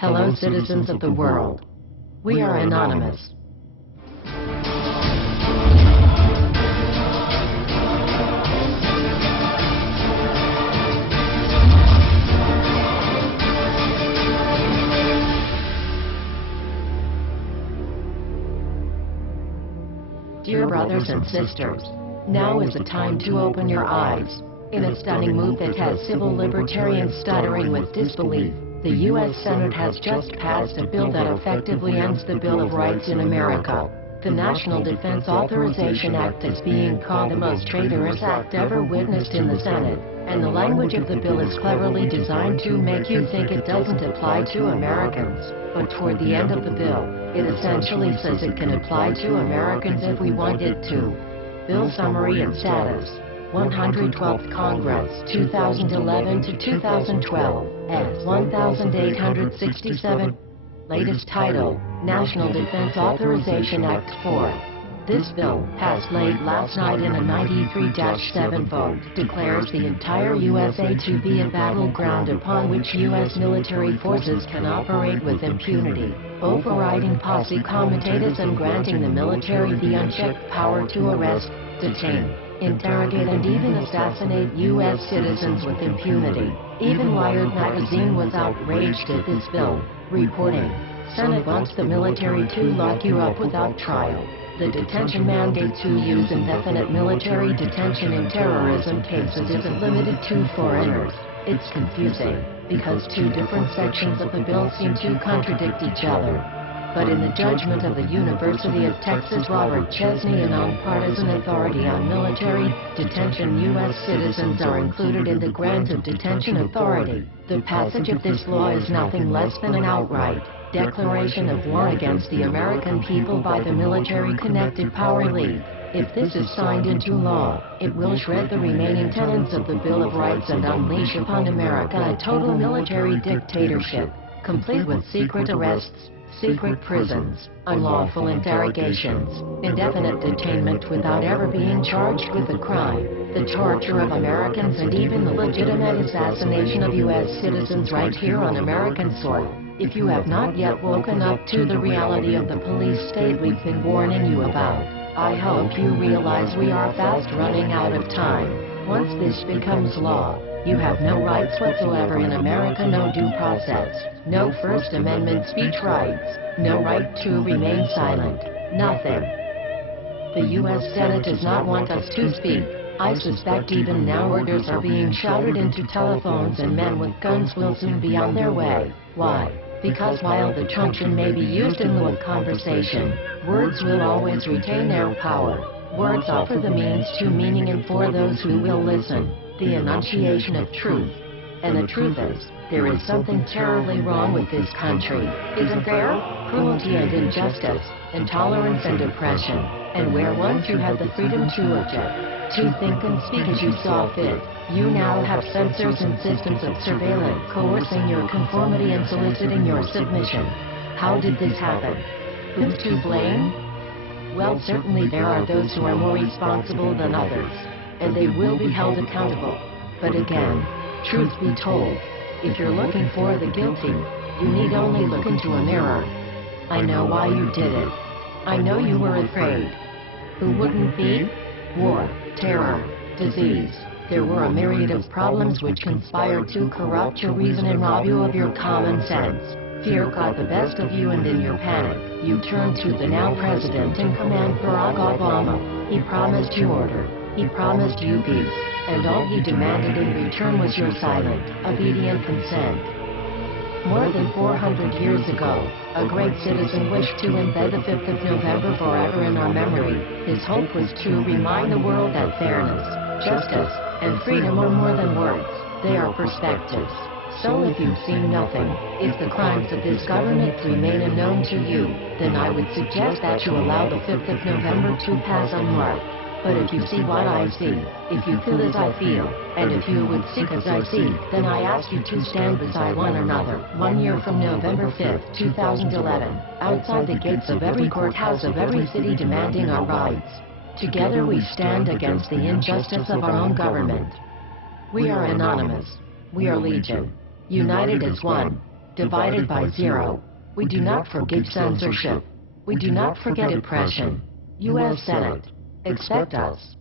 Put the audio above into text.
Hello, citizens of the world. We are anonymous. Dear brothers and sisters, now is the time to open your eyes. In a stunning move that has civil libertarians stuttering with disbelief, the U.S. Senate has just passed a bill that effectively ends the Bill of Rights in America. The National Defense Authorization Act is being called the most traitorous act ever witnessed in the Senate, and the language of the bill is cleverly designed to make you think it doesn't apply to Americans. But toward the end of the bill, it essentially says it can apply to Americans if we want it to. Bill summary and status. 112th Congress, 2011 to 2012, S. 1867. Latest title, National Defense Authorization Act 4. This bill, passed late last night in a 93-7 vote, declares the entire USA to be a battleground upon which U.S. military forces can operate with impunity, overriding posse comitatus and granting the military the unchecked power to arrest, detain, interrogate and even assassinate U.S. citizens with impunity. Even Wired magazine was outraged at this bill, reporting, Senate wants the military to lock you up without trial. The detention mandate to use indefinite military detention in terrorism cases isn't limited to foreigners. It's confusing, because two different sections of the bill seem to contradict each other. But in the judgment of the University of Texas Robert Chesney, a nonpartisan authority on military detention, U.S. citizens are included in the grant of detention authority. The passage of this law is nothing less than an outright declaration of war against the American people by the military-connected power league. If this is signed into law, it will shred the remaining tenets of the Bill of Rights and unleash upon America a total military dictatorship, complete with secret arrests, secret prisons, unlawful interrogations, indefinite detainment without ever being charged with a crime, the torture of Americans and even the legitimate assassination of U.S. citizens right here on American soil. If you have not yet woken up to the reality of the police state we've been warning you about, I hope you realize we are fast running out of time. Once this becomes law, you have no rights whatsoever in America, no due process, no First Amendment speech rights, no right to remain silent, nothing. The U.S. Senate does not want us to speak. I suspect even now orders are being shouted into telephones and men with guns will soon be on their way. Why? Because while the truncheon may be used in lieu of conversation, words will always retain their power. Words offer the means to meaning and for those who will listen, the enunciation of truth. And the truth is, there is something terribly wrong with this country, isn't there? Cruelty and injustice, intolerance and oppression, and where once you had the freedom to object, to think and speak as you saw fit, you now have censors and systems of surveillance coercing your conformity and soliciting your submission. How did this happen? Who's to blame? Well, certainly there are those who are more responsible than others, and they will be held accountable. But again, truth be told, if you're looking for the guilty, you need only look into a mirror. I know why you did it. I know you were afraid. Who wouldn't be? War, terror, disease. There were a myriad of problems which conspired to corrupt your reason and rob you of your common sense. Fear got the best of you, and in your panic, you turned to the now president in command, Barack Obama. He promised you order. He promised you peace. And all he demanded in return was your silent, obedient consent. More than 400 years ago, a great citizen wished to embed the 5th of November forever in our memory. His hope was to remind the world that fairness, justice, and freedom are more than words. They are perspectives. So if you've seen nothing, if the crimes of this government remain unknown to you, then I would suggest that you allow the 5th of November to pass unmarked. But if you see what I see, if you feel as I feel, and if you would seek as I seek, then I ask you to stand beside one another, 1 year from November 5th, 2011, outside the gates of every courthouse of every city demanding our rights. Together we stand against the injustice of our own government. We are anonymous. We are legion. United as one. divided by 0. We do not forgive censorship. We do not forget oppression. U.S. Senate. Expect us.